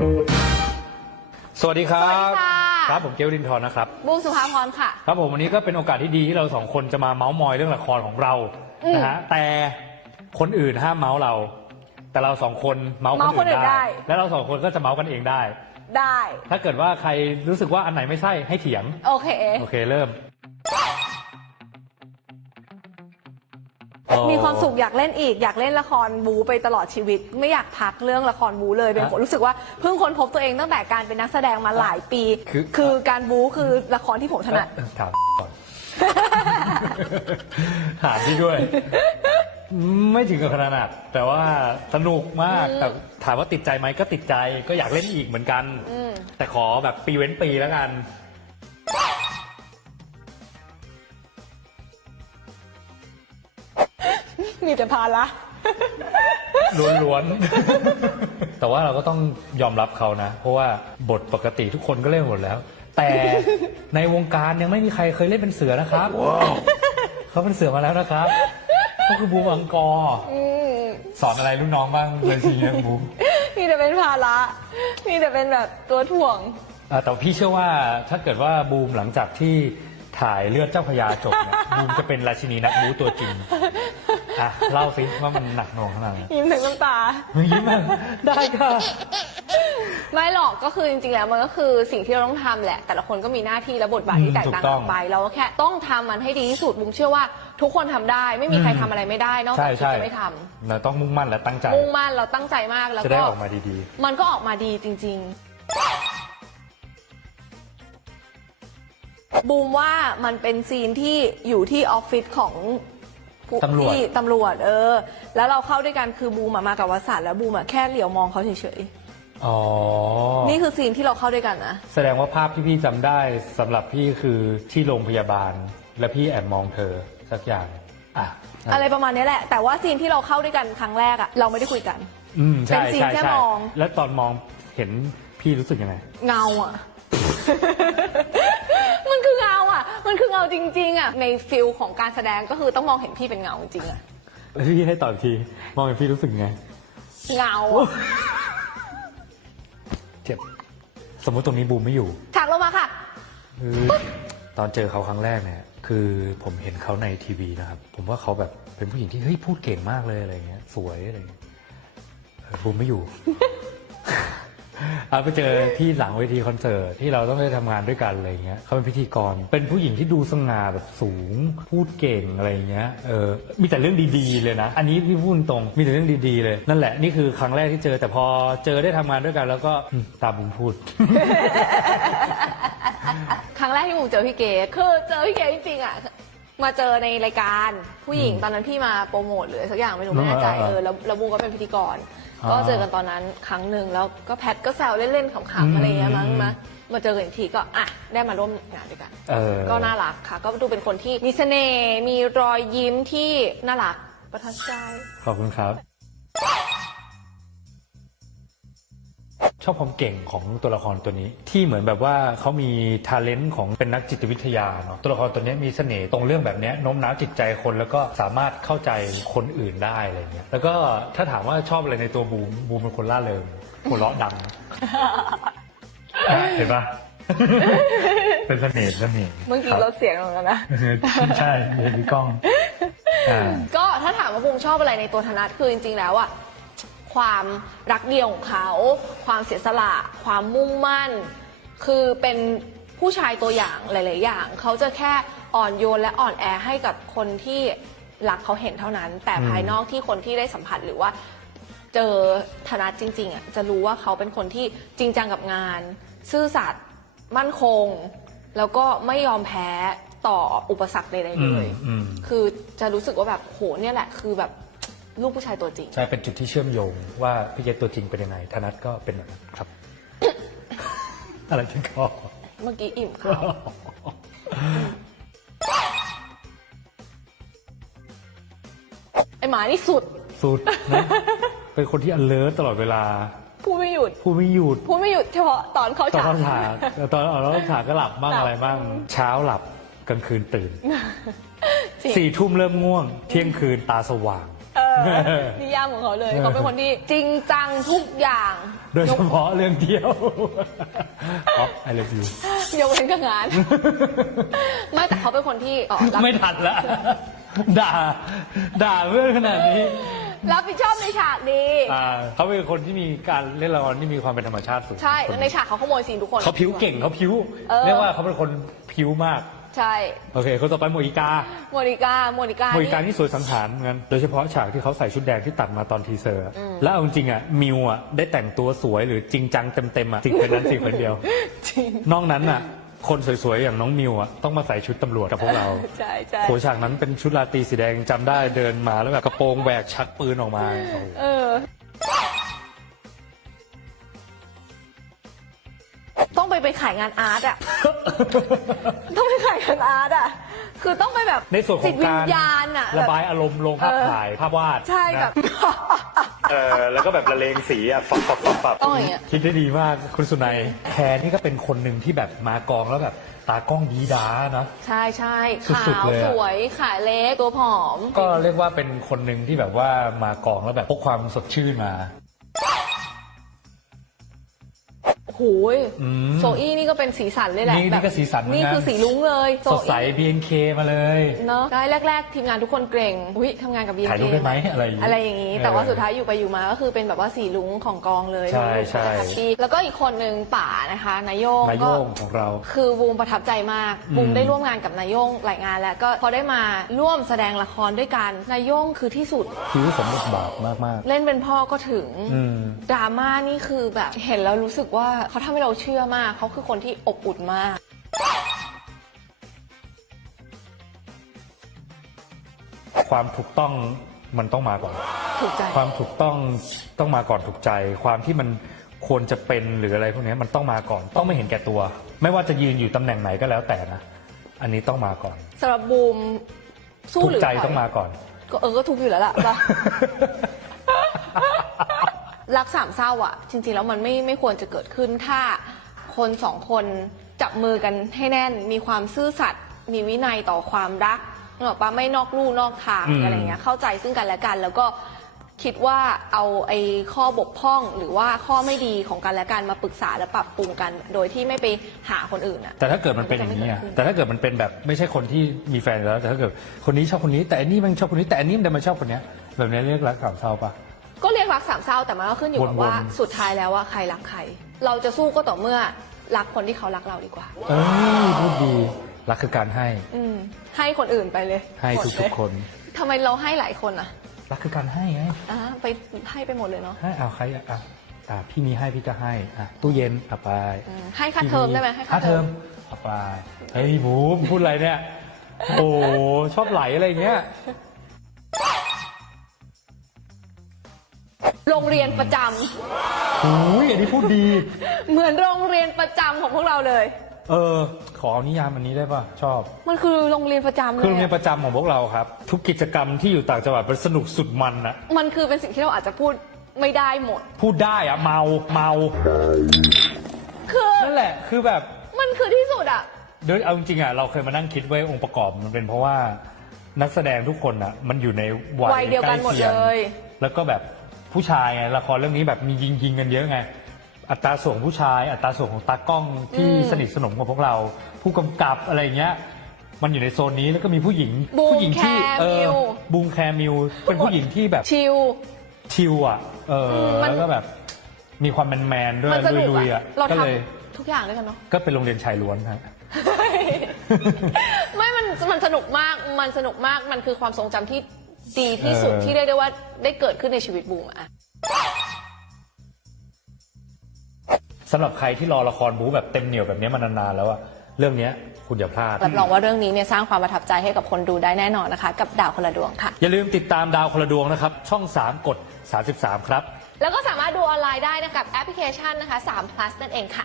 สวัสดีครับสวัสดีค่ะ ครับผมเกลดินทร์นะครับ บูมสุภาพรค่ะ ครับผมวันนี้ก็เป็นโอกาสที่ดีที่เราสองคนจะมาเมาส์มอยเรื่องละครของเราอืมนะฮะแต่คนอื่นห้ามเมาส์เรา แต่เราสองคนเมาส์เมาส์คนอื่นคนอื่นได้ ได้ และเราสองคนก็จะเมาส์กันเองได้ ได้ ถ้าเกิดว่าใครรู้สึกว่าอันไหนไม่ใช่ให้เถียงโอเค โอเคเริ่ม มีความสุขอยากเล่นอีก อยากเล่นละครบูไปตลอดชีวิต ไม่อยากพักเรื่องละครบูเลยเป็นคนรู้สึกว่าเพิ่งค้นพบตัวเองตั้งแต่การเป็นนักแสดงมาหลายปี คือคือการบูคือละครที่ผมถนัดเอ่อถามก่อนถามพี่ด้วย ไม่ถึงกับขนาด แต่ว่าสนุกมากแต่ถามว่าติดใจไหมก็ติดใจก็อยากเล่นอีกเหมือนกันอืมแต่ขอแบบปีเว้นปีแล้วกัน มีแต่ภาระล้วนๆ แต่ว่าเราก็ต้องยอมรับเขานะ เพราะว่าบทปกติทุกคนก็เล่นหมดแล้ว แต่ในวงการยังไม่มีใครเคยเล่นเป็นเสือนะครับเขาเป็นเสือมาแล้วนะครับก็คือบูมอังกอร์อืมสอนอะไรรุ่นน้องบ้างเลยทีเนี้ยบูมมีแต่เป็นภาระมีแต่เป็นแบบตัวถ่วงอ่าแต่พี่เชื่อว่าถ้าเกิดว่าบูมหลังจากที่ ถ่ายเลือดเจ้าพระยาจบเนี่ยบูมจะเป็นราชินีนักบูตัวจริงอะเล่าสิว่ามันหนักหน่วงขนาดไหนยิ้มถึงน้ำตายิ้มอะได้ค่ะ ไม่หรอกก็คือจริงๆแล้วมันก็คือสิ่งที่เราต้องทำแหละ แต่ละคนก็มีหน้าที่และบทบาทที่แตกต่างถูกต้กัองนไป เราก็แค่ต้องทำมันให้ดีที่สุดบุมเชื่อว่าทุกคนทำได้ ไม่มีใครอืมทำอะไรไม่ได้นอกใช่จากที่ใช่จะไม่ทำเราต้องมุ่งมั่นและตั้งใจ มุ่งมั่นเราตั้งใจมากแล้วจะได้ก็ออกมาดีมันก็ออกมาดีจริง ๆ บูมว่ามันเป็นซีนที่อยู่ที่ออฟฟิศของผู้ตำรวจ ที่ตำรวจ เออ แล้วเราเข้าด้วยกันคือบูมอะมากับวสันต์แล้วบูมอะแค่เหลียวมองเขาเฉยๆอ๋อ ๆนี่คือซีนที่เราเข้าด้วยกันนะแสดงว่าภาพที่พี่จำได้สำหรับพี่คือที่โรงพยาบาล และพี่แอบมองเธอสักอย่าง อะอะไรประมาณนี้แหละ แต่ว่าซีนที่เราเข้าด้วยกันครั้งแรกอะเราไม่ได้คุยกัน อืมใช่เป็นซีนใช่แค่ใช่มอง แล้วตอนมองเห็นพี่รู้สึกยังไง เงาอะ มันคือเงาอะมันคือเงาจริง ๆอะในฟิลของการแสดงก็คือต้องมองเห็นพี่เป็นเงาจริงๆอะแล้วพี่ให้ตอบอีกที มองเห็นพี่รู้สึกยังไง เงาอะเจ็บ สมมติตรงนี้บูมไม่อยู่ฉากลงมาค่ะ คือตอนเจอเขาครั้งแรกเนี่ย คือผมเห็นเขาในทีวีนะครับ ผมว่าเขาแบบเป็นผู้หญิงที่เฮ้ยพูดเก่งมากเลยอะไรเงี้ย สวยอะไรเงี้ยเออบูมไม่อยู่เอาไปเจอที่หลังเวทีคอนเสิร์ตที่เราต้องได้ทำงานด้วยกันอะไรเงี้ยเขาเป็นพิธีกร เป็นผู้หญิงที่ดูสง่าแบบสูง พูดเก่งอะไรเงี้ยเออมีแต่เรื่องดีๆเลยนะ อันนี้พี่พูดตรงมีแต่เรื่องดีๆเลย นั่นแหละนี่คือครั้งแรกที่เจอ แต่พอเจอได้ทำงานด้วยกัน แล้วก็อืมตามบูมพูด ครั้งแรกที่บูมเจอพี่เก๋คือเจอพี่เก๋จริงๆอะมาเจอในรายการผู้หญิงอืมตอนนั้นพี่มาโปรโมทหรืออะไรสักอย่างไม่รู้ไม่แน่ใจอ่าเออแล้วแล้วบูมก็เป็นพิธีกรอ่า ก็เจอกันตอนนั้นครั้งหนึ่งแล้วก็แพทก็แซวเล่นๆขำๆอะไรเงี้ยมั้งอืมมามาเจอกันอีกทีก็อะได้มาร่วมงานด้วยกันเออก็น่ารักค่ะ ก็ดูเป็นคนที่มีเสน่ห์มีรอยยิ้มที่น่ารักประทับใจขอบคุณครับ ชอบความเก่งของตัวละครตัวนี้ ที่เหมือนแบบว่าเขามีทาเลนต์ของเป็นนักจิตวิทยาเนาะตัวละครตัวนี้มีเสน่ห์ตรงเรื่องแบบเนี้ยโน้มน้าวจิตใจคนแล้วก็สามารถเข้าใจคนอื่นได้อะไรเงี้ยแล้วก็ถ้าถามว่าชอบอะไรในตัวบูมบูมเป็นคนล่าเริงหัวเราะดังเห็นปะเป็นเสน่ห์เสน่ห์เมื่อกี้ครับลดเสียงลงแล้วนะใช่เห็นพี่ก้องอ่าก็ถ้าถามว่าบูมชอบอะไรในตัวธนัทคือจริงๆแล้วอะ ความรักเดียวของเขา ความเสียสละ ความมุ่งมั่น คือเป็นผู้ชายตัวอย่างหลาย ๆ อย่าง เขาจะแค่อ่อนโยนและอ่อนแอให้กับคนที่รักเขาเห็นเท่านั้น แต่อืมภายนอกที่คนที่ได้สัมผัสหรือว่าเจอธนัทจริง ๆอะจะรู้ว่าเขาเป็นคนที่จริงจังกับงาน ซื่อสัตย์มั่นคง แล้วก็ไม่ยอมแพ้ต่ออุปสรรคใดๆเลยอืมคือจะรู้สึกว่าแบบโหเนี่ยแหละ คือแบบ ลูกผู้ชายตัวจริง ใช่เป็นจุดที่เชื่อมโยงว่าพี่เจษตัวจริงเป็นยังไงธนัทก็เป็นแบบนั้นครับ อะไรที่ก็เมื่อกี้อิ่มข้าวไอหมานี่สุด สุดนะเป็นคนที่ alert ตลอดเวลา พูดไม่หยุด พูดไม่หยุด พูดไม่หยุดเฉพาะตอนเข้าตอนฉาก เข้าฉากตอนออกแล้วฉากก็หลับบ้างหลับ อะไรบ้างเช้าหลับกลางคืนตื่นจริงสี่ทุ่มเริ่มง่วง เที่ยงคืนตาสว่างเออ นิยามของเขาเลยเขาเป็นคนที่จริงจังทุกอย่าง โดยเฉพาะเรื่องเที่ยวอ๋อ I love you ยกเว้นกับงาน ไม่แต่เขาเป็นคนที่เอ่อรับไม่ทันละด่า ด่าเพื่อนขนาดนี้รับผิดชอบในฉากดีอ่าเขาเป็นคนที่มีการเล่นละครที่มีความเป็นธรรมชาติสูงใช่คนในฉากเขาขโมยซีนทุกคนเขาผิวเก่งเขาผิวเออเรียกว่าเขาเป็นคนผิวมาก ใช่โอเคคนต่อไปโมอิกาโมนิกาโมนิกาโมอิกานี่นี่สวยสังหารเหมือนกันโดยเฉพาะฉากที่เขาใส่ชุดแดงที่ตัดมาตอนทีเซอร์อะอืมแล้วเอาจริงๆอะมิวอะได้แต่งตัวสวยหรือจริงจังเต็มๆอะสิ่งคนนั้นสิ่งคนเดียว จริง นอกนั้นอะ คนสวยๆ อย่างน้องมิวอะต้องมาใส่ชุดตำรวจกับพวกเราใช่ใช่โหฉากนั้นเป็นชุดราตรีสีแดงจำได้เดินมาแล้วแบบกระโปรงแหวกชักปืนออกมาโอ้โหเออ ต้องไปไปขายงานอาร์ตอะ ต้องไปขายงานอาร์ตอะ คือต้องไปแบบในส่วนขจิอตงวิกาญรญาณอะระบายอารมณ์ลงภาพเออถ่ายภาพวาดใช่แบบ นะเออแล้วก็แบบละเลงสีอะฟับฟับฟับฟับต้องอย่างเงี้ย คิดได้ดีมากคุณสุนัยแคร์นี่ก็เป็นคนหนึ่งที่แบบมากองแล้วแบบตากล้องดีด้านะ ใช่ใช่สุขาดๆวเลยอะ สวยขาเล็กตัวผอม ก็เรียกว่าเป็นคนหนึ่งที่แบบว่ามากองแล้วแบบพกความสดชื่นมา หูยอืมโซอี้นี่ก็เป็นสีสันเลยแหละนี่นี่แบบก็สีสันเหมือนกัน นี่คือสีลุ้งเลยโซสดใส อี้ BNK มาเลย เนาะได้แรก ๆ ทีมงานทุกคนเกรงอุ้ยทำงานกับ BNK ถ่ายรูปได้ไหมอะไรอย่างงี้อะไรอย่างนี้ เออแต่ว่าสุดท้ายอยู่ไปอยู่มาก็คือเป็นแบบว่าสีลุ้งของกองเลยใช่ใช่ แฮปปี้แล้วก็อีกคนนึงป่านะคะนายโยงนายโยก็งของเรา คือบูมประทับใจมากอืมบูมได้ร่วมงานกับนายโยงหลายงานแล้วก็พอได้มาร่วมแสดงละครด้วยกันนายโยงคือที่สุด คิ้วสมบทบาทมาก เล่นเป็นพ่อก็ถึง อืม ดราม่านี่คือแบบเห็นแล้วรู้สึกว่าเขาทำให้เราเชื่อมาก เขาคือคนที่อบอุ่นมากๆความถูกต้องมันต้องมาก่อน ถูกใจ ความถูกต้องต้องมาก่อนถูกใจ ความที่มันควรจะเป็นหรืออะไรพวกนี้มันต้องมาก่อน ต้องไม่เห็นแก่ตัว ไม่ว่าจะยืนอยู่ตำแหน่งไหนก็แล้วแต่นะ อันนี้ต้องมาก่อนสำหรับบูมสู้ถูกหรือใจถยต้องมาก่อน ก็เออก็ทุกอยู่แล้วล่ะป่ะ รักสามเศร้าอะ จริงๆแล้วมันไม่ไม่ควรจะเกิดขึ้น ถ้าคนสองคนจับมือกันให้แน่น มีความซื่อสัตย์มีวินัยต่อความรักนึกออกปะไม่นอกลู่นอกทางอืม อะไรเงี้ยเข้าใจซึ่งกันและกัน แล้วก็คิดว่าเอาไอ้ข้อบกพร่องหรือว่าข้อไม่ดีของกันและกันมาปรึกษาและปรับปรุงกัน โดยที่ไม่ไปหาคนอื่นอะ แต่ถ้าเกิดมันเป็นอย่างนี้อะมันจะไม่เกิดขึ้นแต่ถ้าเกิดมันเป็นแบบไม่ใช่คนที่มีแฟนแล้วแต่ถ้าเกิดคนนี้ชอบคนนี้ แต่อันนี้มันชอบคนนี้แต่อันนี้มันดันมาชอบคนเนี้ยแบบนี้เรียกรักสามเศร้าปะ ก็เรียกรักสามเศร้าแต่มันก็ขึ้นอยู่กับวนๆว่าสุดท้ายแล้วว่าใครรักใคร เราจะสู้ก็ต่อเมื่อรักคนที่เขารักเราดีกว่าเอ้ยพูดดีรักคือการให้ อืมให้คนอื่นไปเลยให้มดทุเลกยๆคนทำไมเราให้หลายคนอะรักคือการให้ไงอ่าไปให้ไปหมดเลยเนาะให้เอาใครอะอะอะพี่มีให้พี่ก็ให้อะตู้เย็นอะไปอืมให้ค่าเทอมได้ไหมให้ค่าเทอมอะไปเฮ้ยบูมพูดอะไรเนี่ยโอ้ชอบไหลอะไรอย่างเงี้ย โรงเรียนประจำหูยอันนี้พูดดี เหมือนโรงเรียนประจำของพวกเราเลย เออ ขอเอานิยามอันนี้ได้ป่ะ ชอบ มันคือโรงเรียนประจำเลคือโรงยเรียนอะประจำของพวกเราครับ ทุกกิจกรรมที่อยู่ต่างจังหวัดมันสนุกสุดมันอะมันคือเป็นสิ่งที่เราอาจจะพูดไม่ได้หมด พูดได้อะเมาเมาคือนั่นแหละ คือแบบ มันคือที่สุดอะโดยเอาจริงๆอะเราเคยมานั่งคิดไว้องค์ประกอบมันเป็นเพราะว่านักแสดงทุกคนอะมันอยู่ในวัวัยยเดียวกันหมดใกคีงเลย แล้วก็แบบ ผู้ชายไงละครเรื่องนี้แบบมียิงยิงๆกันเยอะไงอัตราส่วนผู้ชาย อัตราส่วนของตากล้องที่อืมสนิทสนมกับพวกเรา ผู้กำกับอะไรเงี้ยมันอยู่ในโซนนี้แล้วก็มีผู้หญิงบูมผู้หญิงที่แคร์เอมิอวบูมแคร์มิวเป็นผู้หญิงที่แบบชิลชิลอะเออมมันแล้วก็แบบมีความแมนแมนๆด้วยมันสนุกลุยๆอะอะเราก็ทเลยำทุกอย่างด้วยกันเนาะก็เป็นโรงเรียนชายล้วนฮะไม่มันมันสนุกมากมันสนุกมากมันคือความทรงจำที่ ดีที่สุดเออ ที่ได้ได้ว่าได้เกิดขึ้นในชีวิตบูมอะสำหรับใครที่รอละครบู๊แบบเต็มเหนียวแบบนี้มานานๆแล้วอะเรื่องเนี้ยคุณอย่าพลาด รับรองว่าเรื่องนี้เนี่ยสร้างความประทับใจให้กับคนดูได้แน่นอนนะคะ กับดาวคนละดวงค่ะ อย่าลืมติดตามดาวคนละดวงนะครับ ช่อง 3 กด 33 ครับ แล้วก็สามารถดูออนไลน์ได้นะคะกับแอปพลิเคชันนะคะ3 plus นั่นเองค่ะ